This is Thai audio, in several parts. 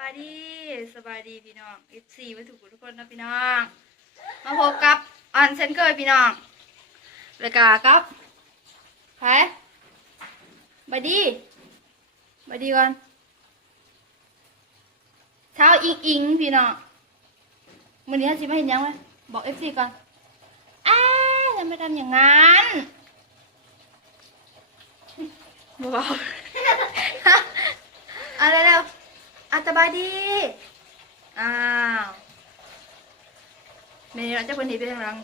บายดีสบายดีพี่น้อง FC วัตถุกทุกคนนะพี่น้อง มาพบกับออนเซนเกอร์พี่น้องแล้วก็กับไปบายดีบายดีก่อนเช้าอิงอิงพี่น้องวันนี้สิมาเห็นยังไหมบอก FC ก่อนอ้าจะไม่ทำอย่างนั้นบอกอะไรแล้ว อาสบายดี อ้าวเมนูเราจะคนนี้ไปทางหลัง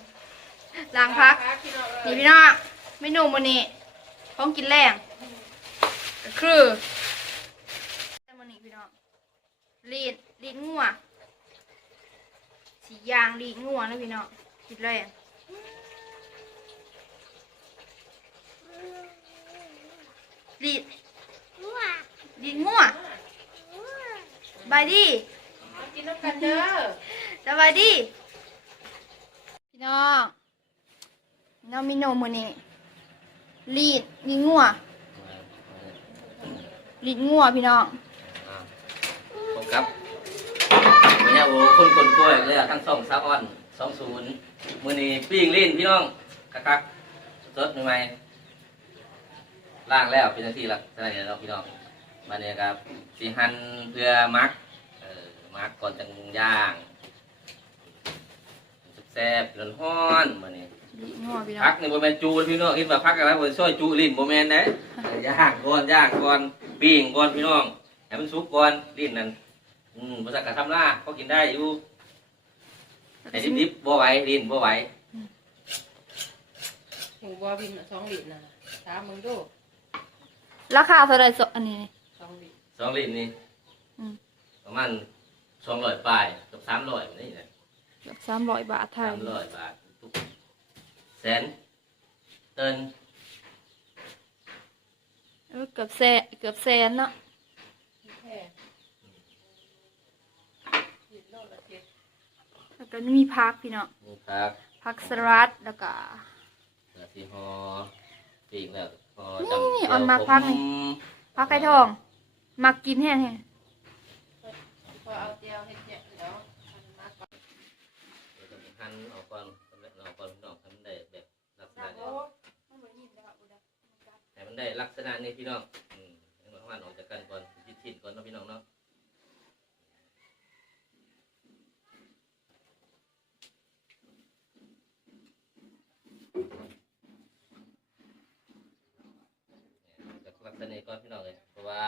ล้างพัก นี่พี่น้องเมนูมันนี้ของกินแรงคือแต่มันนี้พี่น้องลีดลีดงัวสียางลีดงัวนะพี่น้องกินแรงลีดลีดงัว บายดีกินน้ำกันเด้อสวัสดี พี่น้องพี่น้องมีโนมือนี่ลีดลีดงัวลีดงัวพี่น้องผมครับเนี่ยโอ้คนคนกล้วยเลยอะทั้งสองสาวอ่อนสองศูนย์มือนี้ปิ้งลิ้นพี่น้องคักคักๆสดใหม่ๆล่างแล้วเป็นหน้าที่ละเท่าไหร่เนาะพี่น้อง มาเนี่ยครับสีหั่นเพื่อมักเอ่อมักก่อนจังย่างแซ่บๆร้อนฮ้อนๆมือนี้ลีดงัวพี่น้อพังกนี่โมเมนจูพี่น้องคิดว่าพักอะไรผมช่วยจูลิ้นโมเมนเด้ย่างก่อนย่างก่อนปิ้งก่อนพี่น้องให้มันสุกก่อนลิ้นนั่นอืมภาษากะทำหน้าก็กินได้อยู่แต่ดิบๆบ่ไหวลิ้นบ่ไหวหูบอพินสองหลิตรนะถามมึงดูราคาเท่าไหรสอันนี้นี่ สองหลิตรสองลิ้นนี่อืม ประมาณสองร้อยปลายกับสามร้อยนี่แหละสามร้อยบาทไทยสามร้อยบาททุกแสนเตินเออเกือบแสนเกือบแสนเนาะแค่หลิตรโลละเจ็ดแล้วก็มีพักพี่น้องนี่พักพักสลัดแล้วก็ เสือสีหอปิ้งแล้วพอนี่จำนี่เจียวอ่อนมากพักนี่ ผมพักไก่ทอง มักกินแห้งพอเอาเจียวให้เจ็ดเดี๋ยวมันมาก่อนเดี๋ยวจะมีหั่นเอาก่อนสำเร็จเอาก่อนพี่น้องทำได้แบบลักษณะนี้ให้มันได้ลักษณะนี้พี่น้องอืมให้มันมันออกจากกันก่อนชิ้นๆก่อนเนาะพี่น้องเนาะเนี่ยจากลักษณะนี้ก่อนพี่น้องเลยเพราะว่า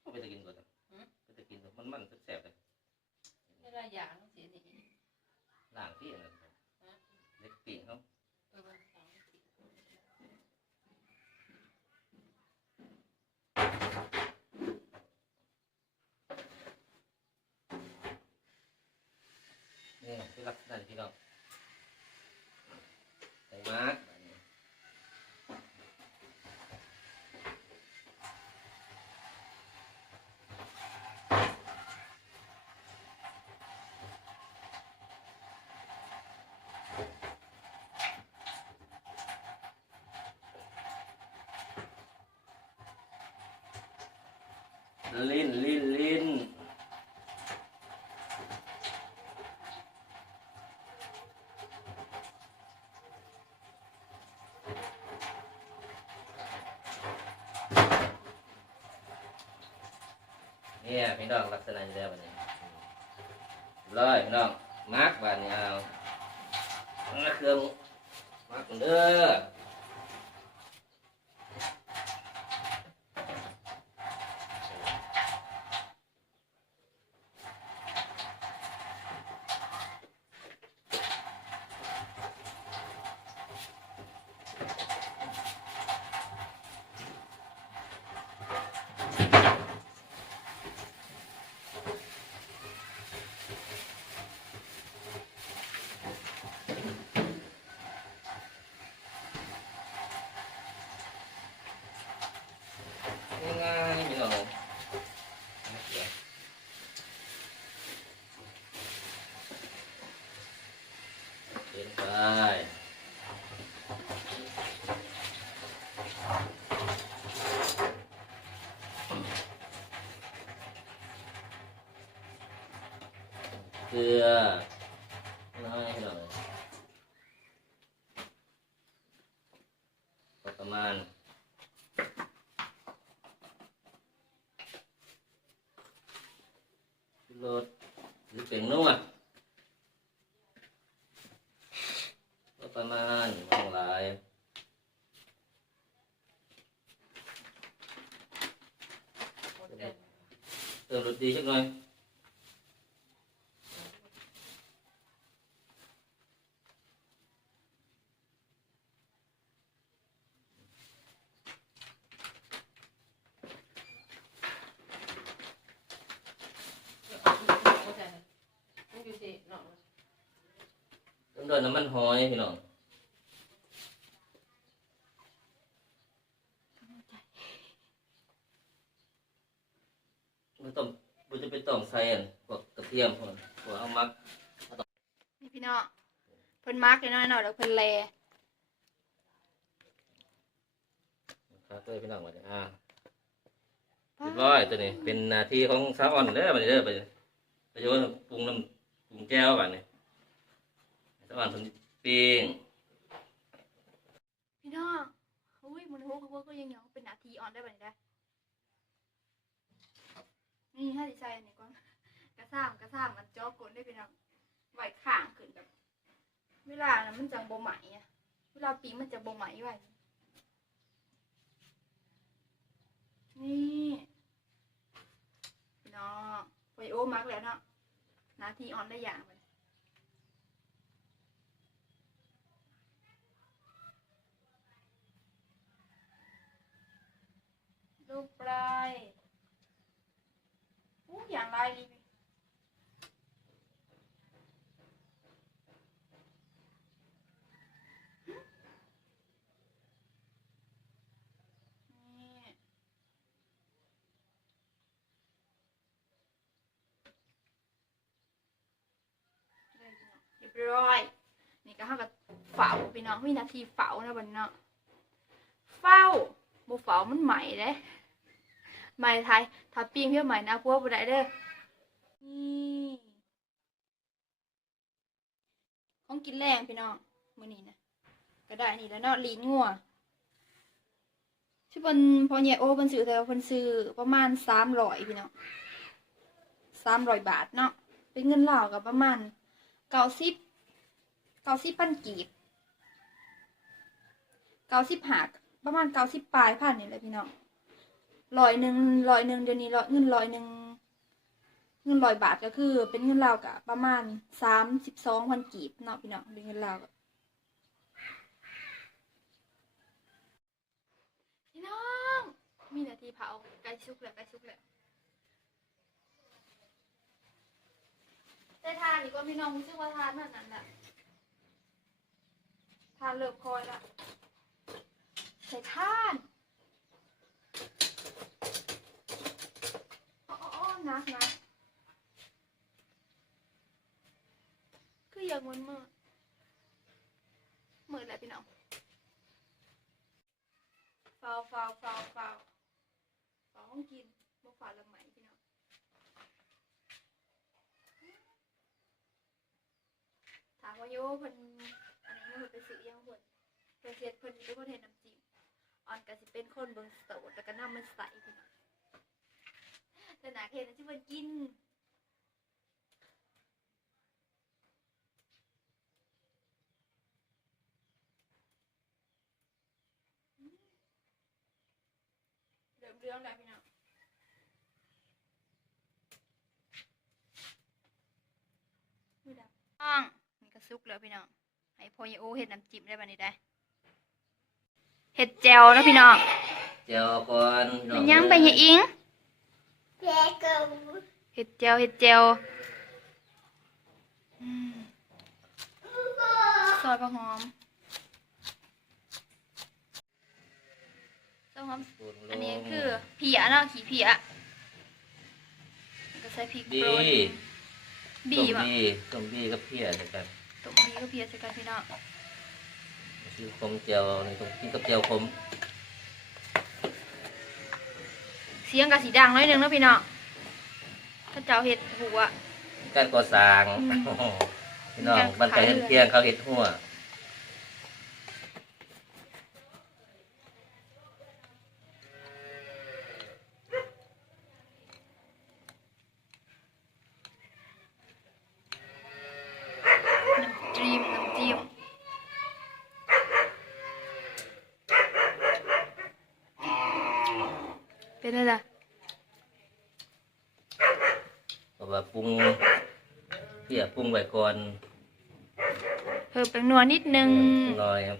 เอาไปตะกินก่อนนะไปตะกินก่อนมันมันแสบๆเลย เวลาอย่างสีนี่ ล่างที่อันนั้นครับเล็กปีกเขา เออมันสองหลิตร นี่คือลักษณะที่เราใส่มาร์กแบบนี้ ลิ้นลิ้นลิ้นเนี่ยพี่น้องลักษณะนี้แล้วบัดนี้เลยพี่น้องมาร์กบานนี้เอาเครื่องมาร์กเด้อ ลือน้อยหน่อยประมาณรสหรือเป็นนัวก็ประมาณมองหลายเด่นเติมรสดีสักหน่อย เข้าใจเลยต้องอยู่สิเนาะ เติม ด้วยน้ำมันหอยพี่น้องมันต้องมันจะเป็นต้องใส่อันพวกกระเทียมพวกพวกเอามักนี่พี่น้องเพิ่นมาร์กเลยน้อยหน่อยแล้วเพิ่นแลครับเลยพี่น้องมาเนี่ยอ่าเรียบร้อยตัวนี้เป็นหนาทีของสาวอ่อนเด้อบัดนี้เด้อไปไปโยนปรุงน้ำปรุงแก้วบัดนี้ สวอ่อนคนปิ้งพี่น้องอุ้ยมันโหเขาก็ยังยังเป็นนาทีออนได้บัดนี้ได้นี่ถ้าสิใส่อันนี้ก่อนกระซ่ามกระซ่ามมันจ่อกลได้พี่น้องไหวข้างขึ้นแบบเวลานะมันจังบ่ไหมอะเวลาปีมันจะบ่ไหมไว้นี่พี่น้องไปโอ้มักแล้วเนาะนาทีออนได้อย่างไป ลูกปลายอู้อย่างไรดีนี่เรียบร้อย นี่ก็เท่ากับเฝ้าพี่น้องวินาทีเฝ้านะบันเนาะเฝ้าบ่เฝ้ามันใหม่เด้ ใหม่ไทยถ้าปิ้งเพื่อใหม่นะพวกบ่ได้เด้อนี่ของกินแรงพี่น้องมื้อนี้นะก็ได้นี่แล้วเนาะลีนงัวชื่อเพิ่นพอใหญ่โอเพิ่นซื้อแต่ว่าเพิ่นซื้อประมาณ300พี่น้อง300บาทเนาะเป็นเงินเหล่าวก็ประมาณ90เก้าสิบพันกีบเก้าสิบหักประมาณเก้าสิบปลายพันนี่แหละพี่น้อง ร้อยหนึ่งร้อยหนึ่งเดี๋ยวนี้ร้อยเงินร้อยหนึ่งเงินร้อยบาทก็คือ เป็นเงินลาวกะประมาณสามสิบสองพันกีบเนาะพี่น้องเป็นเงินลาวกะพี่น้อง มีนาทีเผาไก่ชุกแล้วไก่ชุกแล้วแต่ทานนี่ก็พี่น้องรู้สึกว่าทานนั่นนั่นแหละทานเลิกคอยละใส่ท่านอ๋ออ๋ออ๋อ นักนะคืออย่างมันมืดมืดแหละพี่น้องฟาวฟาวฟาวฟาวฟาวห้องกินบ่ฟาวละไหมพี่น้องถามว่าโยเพิ่นอันนี้มันไปซื้อยังเพิ่นเพิ่นเฮ็ดเพิ่นเป็นคนเฮ็ดน้ำจิ้มออนก็สิเป็นคนเบิ่งโสดแล้วก็นำมันใส่พี่น้อง แต่หนาเฮ็ดนะที่เพิ่นกินเริ่มเรื่องแล้วพี่น้องมือดับน้องนี่ก็สุกแล้วพี่น้องให้พ่อยายโอเห็ดน้ำจิ้มได้บันนี้ได้เห็ดแจวนะพี่น้อง เจียวก่อนพี่น้อมันยังไปยายอิง เห็ดแจวเห็ดแจวอืมซอยปลาหอมซอยหอม อันนี้คือเพียเนาะขี้เพียก็ใส่พริกดีโรยบีต้มบ่ะบีต้มบีกับเพียด้วยกันตรงนี้ก็เพียใส่กันพี่น้องซื้อคมเจียวนี่ต้องกินกับเจียวคม เสียงกับสีดังน้อยหนึงเนาะพี่น้องข้าเจ้าเห็ดหัว การก่อสร้างพี่น้องบ้านไก่เฮ็ดเพียงเขาเฮ็ดหัว รุงไว้ก่อนเพิ่มแป้งนัวนิดนึงหน่อยครับ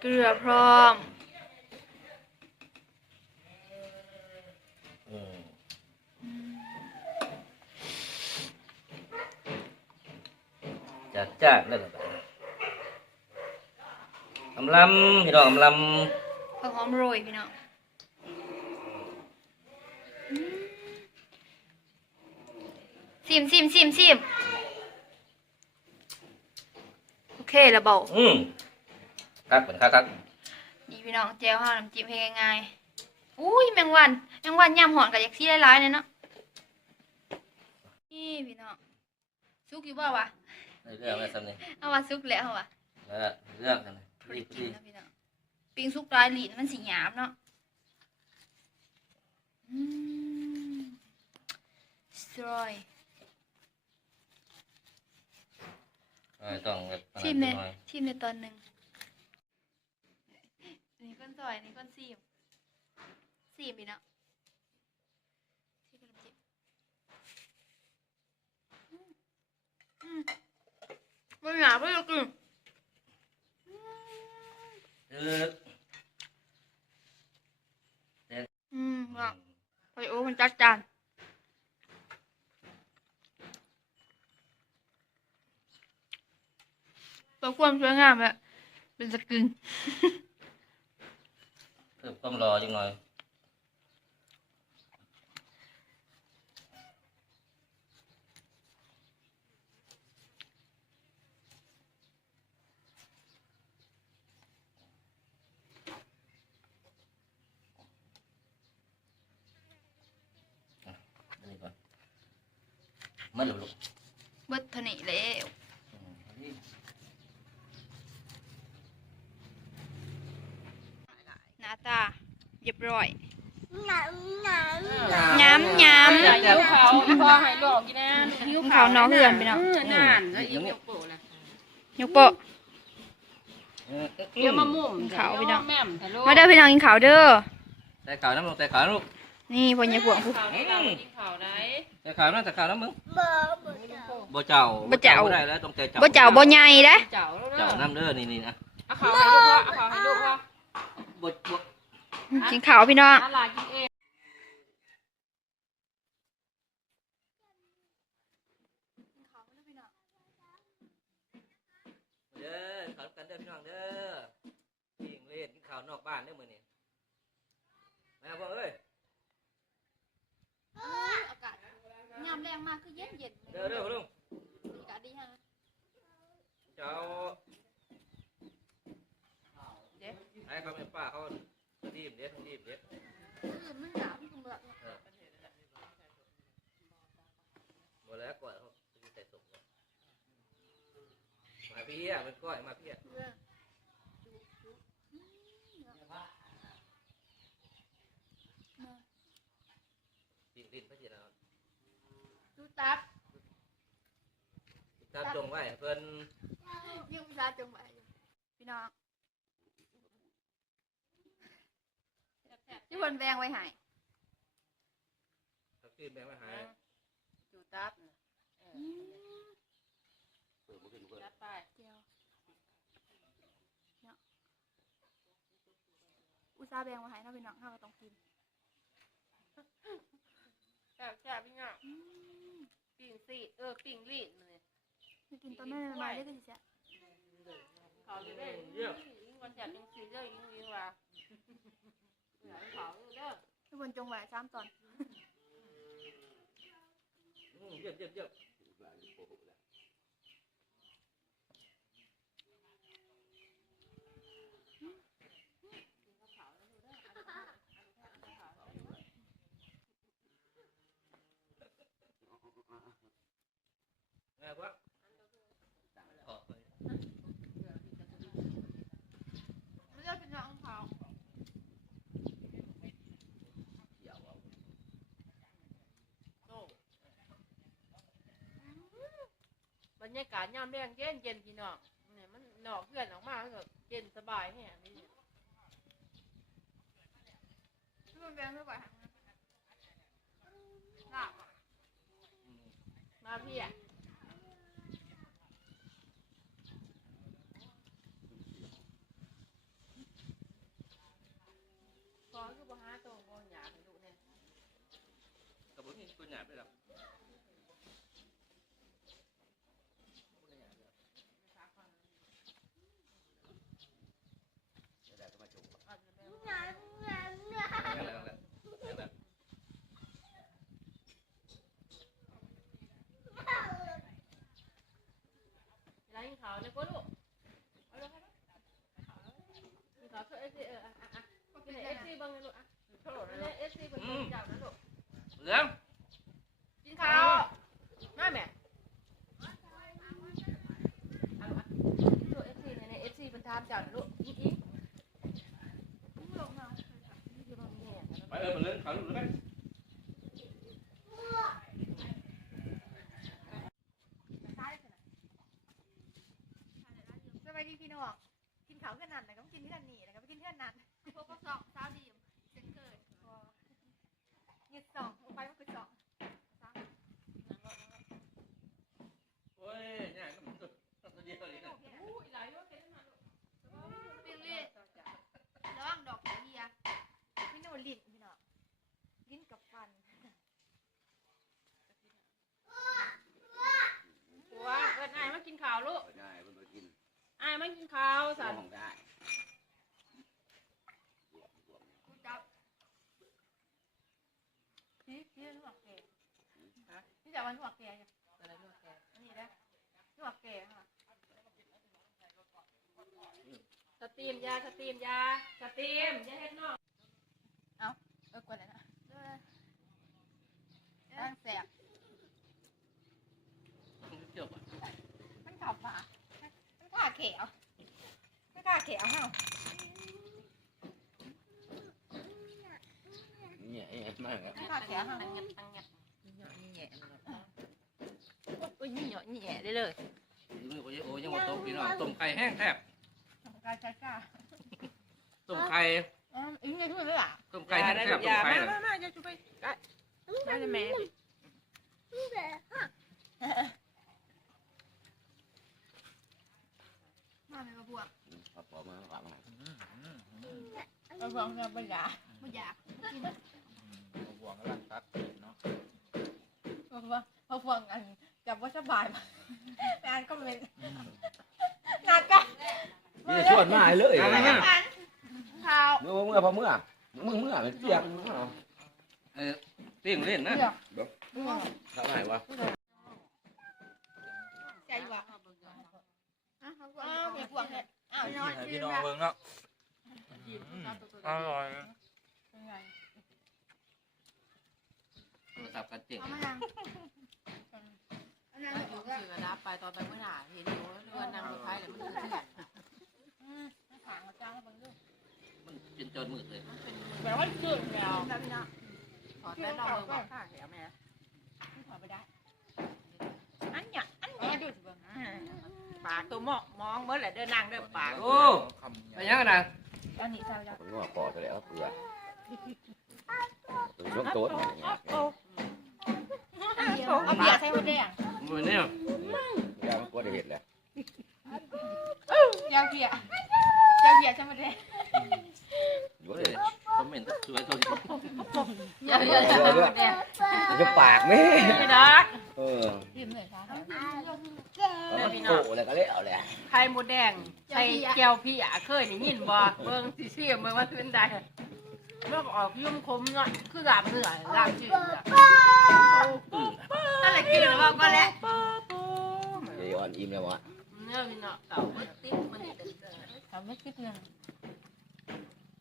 เกลือพร้อมอืมจัดจ้านแล้วก็อำลำพี่น้องอำลผักหอมโรยพี่น้องอืม ซิมซิมซิมซิมโอเคแล้วเบาำอืมครับเหมือนครับครับนี่พี่น้องแจวห้าน้ำจิ้มให้ง่ายๆอุ้ยแมงวันแมงวันยำหอนกับยักษ์ซี่ร้ายๆเลยเนาะนี่พี่น้องซุกอยู่บ่าวะในเรื่องอะไรสักนี่เอาว่าซุกแล้วเอาวะแล้วเรื่องกันนะพอรีดีบกิรีนนะพี่น้องปิงซุกร้ายหลีนมันสีหยาบเนาะอืมสตรอย ต้องแบบชิมในหน่อยชิมในตอนหนึ่งนี่ก้นซอยนี่ก้นซีมซีมพี่เนาะซีมกับน้ำจิ้มอืมอืมมันหยาบไม่รู้กินเอออืมว่าไปโอ้มันจัดจาน ตัวความสวยงามอะเป็นสกินเพิ่มความรอจังหน่อยอะอันนี้ก่อนมันหลุดลูกเบิดเท่านี้แล้ว อืมอันนี้ หน้าตาเรียบร้อยน้ำย้ำย้ำอย่าหิวเขาพอให้ลอกกินนะหิวเขาน้องเหือนไปเนาะเออนั่นแล้วอีกยกโปะนะยกโปะเออเดี๋ยวมามุ่มเขาพี่น้องแม่มทะลุมาเด้อพี่น้องกินข้าวเด้อใส่ขาวน้ำลงใส่ขาวน้ำลูกนี่พ่อใหญ่พวงผู้ เขาได้เรากินเขาได้ใส่ขาวน้ำใส่ขาวน้ำมึงบ่เจ้าบ่เจ้า ได้แล้วต้องใจเจ้าบ่เจ้าบ่ใหญ่เด้อเจ้าแล้วเจ้าเด้อน้ำเด้อนี่นี่นะเอาเขาให้ลูกพ่อเอาเขาให้ลูกพ่อบ่บ่ กินข้าวพี่น้องตลาดกินเองเด้อขาวกันเด้อพี่น้องเด้อพี่เล่นกินข้าวนอกบ้านเด้อมื้อนี้แม่พ่อเอ้ยอากาศยามแรงมากคือเย็นเย็นเด้อเด้อพ่อลุง อากาศดีฮะ เจ้าเด้ไอ้เขาเป็นป้าเขา ทีมเด้อทีมเด้อคือมันหนาวพี่คงแบบบ่แล้วก่อยเขาสิใส่สุกมาพี่อะมันก้อยมาพี่อะปิ้งลิ้นพระเจ้าดูตับตามจงไว้เพิ่นยิ่งพิซาจงไว้พี่น้อง ที่คนแบงไว้ใหายเขาขึ้นแบงมาหาจูตับน่ะเออจัดไปเจียวเนาะอุตส่าห์แบงไว้ใหายเนาะพี่น้องข้าก็ต้องกินแซ่บแซ่บพี่น้องอืมปิ้งซีเออปิ้งลีดเลยไม่กินตอนนั้นมาได้ก็สิเสียเขาจะได้ยิ่งวันจัดยิ่งซีเด้อยิ่งยิ่งว่า เหลือเขาเด้อทุกคนจงไว้ซ้ำตอน อืมเยี่ยมเยี่ยมเยี่ยม ยากาศยามแรงเย็นเย็นพี่น้องเนี่ยมันนอกเพื่อนออกมาก็เย็นสบายแฮะนี่มันแบงเท่าไหร่ลาบมาพี่อะพอคือบ่หาตัวงอนหยาให้ลูกเนี่ยกระปุกนี่ตัวหยาบไปหรอก อาจจะเป็น นั่นแหละนั่นแหละนั่นแหละ ไรขาว เนี่ยก็ลูกเอาลูกให้ลูกขาวเธอเอฟซีเอออะอะอะกินเอฟซีบ้างเลยลูกอะเนี่ยเอฟซีเป็นคนจับนะลูกเหลืองกินข้าวมาแม่าอะตัวเอซีเนี่ยเอซีเป็นทามจับลูกอีอีนี่คือมันเนี่ยไปเออมันเล่นเขาหรือไม่ สบายดีพี่ น้องกินข้าวเพื่อนนั่นแล้วก็กินเพื่อนนี่แล้วก็ไปกินเพื่อนนั่นพวกก็สองสาวดีมเซนเกิดยึดสองไปมันคือสอง โอ้ยเนี่ยก็มันตัวตัวเดียวเลยนะ อู้ยหลายว่าเป็นมาลูก เปลี่ยนเลยระวังดอกเฮียพี่โนลิ้นพี่น้องลิ้นกับฟัน หัวเอิญอายมากินข้าวลูก ได้เพิ่นไปกิน อายมากินข้าวสัน ห้องได้ กูจับพี่พี่หัวแก่พี่จับวันหัวแก่จ้ะ อะไรลูกแก อันนี้นะหัวแก่ค่ะ สตรีม ยาสตรีมยาสตรีมยาเฮ็ดนอกเออกวนเลยนะตั้งแสบเที่ยวก่อนมันขับฝามันขาเขียวมันขาเขียวเฮาเนี่ยเอ๊ะมากครับมันขาเขียวเฮาตั้งเงียบตั้งเงียบเหยาะนี่แหย่โอ้ยเหยาะนี่แหย่ได้เลยมือโอ้ยโอ้ยยังว่าต้มพี่น้องต้มไข่แห้งแทบ กายช้าช้าต้มไข่อืมอีกนิดด้วยอะต้มไข่แห้งแทบต้มไข่มาน่ะมามาจะช่วยได้ได้เลยแม่มาเลยมาบวกพอพอมาฝากมามาบวกเงินปัญญาไม่อยากกินห่วงกำลังตัดเนาะมาบวกมาบวกอันจับว่าสบายมาแต่อันก็เป็นหนักกัน นี่ชวนมาเลยเอามามา ข้าวเมื่อเมื่อพอเมื่อมึงเมื่อมันเปียกเออติ้งเล่นนะเดี๋ยวทำไมวะใจวะอ้าวมีบวกเนี่ยอ้าวน้อยพี่น้องเบิ่งเนาะอร่อยโทรศัพท์กันเจ๋งเอามายังอันนั้นอยู่สื่อกระดับไปตอนไปเมื่อหาเห็นอยู่เรือนนางรถไฟเลยมันคือเถื่อน ขางจ้างมาเบิ่งดู มันเป็นจนมืดเลยมันเป็นแบบว่าเกิดแล้วแบบนี้นะถอดแม่นอกเบิ่งว่าข้าแถวแม่ถอดไปได้ อันเนี้ยอันเนี้ยดูสิเบิ่งปากตัวหมอกมองเมื่อไหร่เดินนางเดินปากโอ้ไปยังกันนะอันนี้ใส่แล้วผมว่าปอตัวแล้วเปลือกตัวโต๊ะเอาเบียร์ใส่หัวแดงมือเนี่ยยามันก็ได้เห็นแล้วยาเบียร์ยาเบียร์ใส่หัวแดง อยู่ เฮ้ เลย ย คอมเมนต์สวยตัวนี้ อย่าอย่าอย่าอย่าเนี่ย มันจะปากไหมนี่นะเออพิมพ์เลยค่ะแล้วมันโกอะไรก็เละเอาแหละไข่มดแดงใส่แก้วพี่อะเคยได้ยินบ่เบิ่งสิเชื่อเบิ่งว่าเป็นใดเมื่อออกยุ่มคมเนาะคือลาบเหนื่อยลาบจืดนั่นแหละกินหรือเปล่าก็แล้วเดี๋ยวอ่อนอิ่มแล้ววะเนื้อพี่เนาะเก่ามันติ๊กมันเด็ดทำไม่คิดเงิน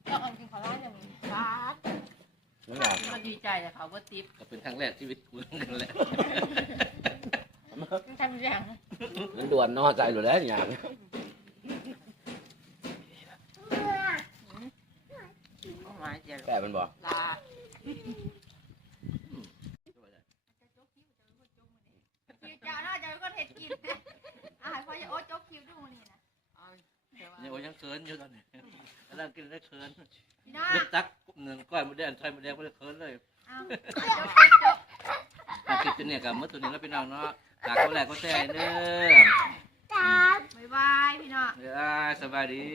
ต้องเอากินขอร้านอย่างนี้ฟาด มันดีใจอะค่ะว่าติ๊บก็เป็นครั้งแรกชีวิตกูเหมืกันแหละทำอย่างมันด่วนนอใจหลุดแล้วอย่างก็หมายเจ๋งแต่มันบอกลาจ้าน่าจะเห็ดกินอาหารพอจะโอ๊ตจกคิวดูนี่นะเนี่ยโอ้ยังเคินอยู่ตอนนี้กำลังกินแล้เคิน พี่น้องเลือกตักหนึ่งก้อยหมดแดงไทยหมดแดงไม่ได้เคินเลยเอาจบจบมาคิดตัวเนี่ยกับมื่อตัวนี้แล้วพี่น้องเนาะตากเขาแหลกเขาแซ่เด้อบ๊ายบายพี่น้อง เด้อสบายดี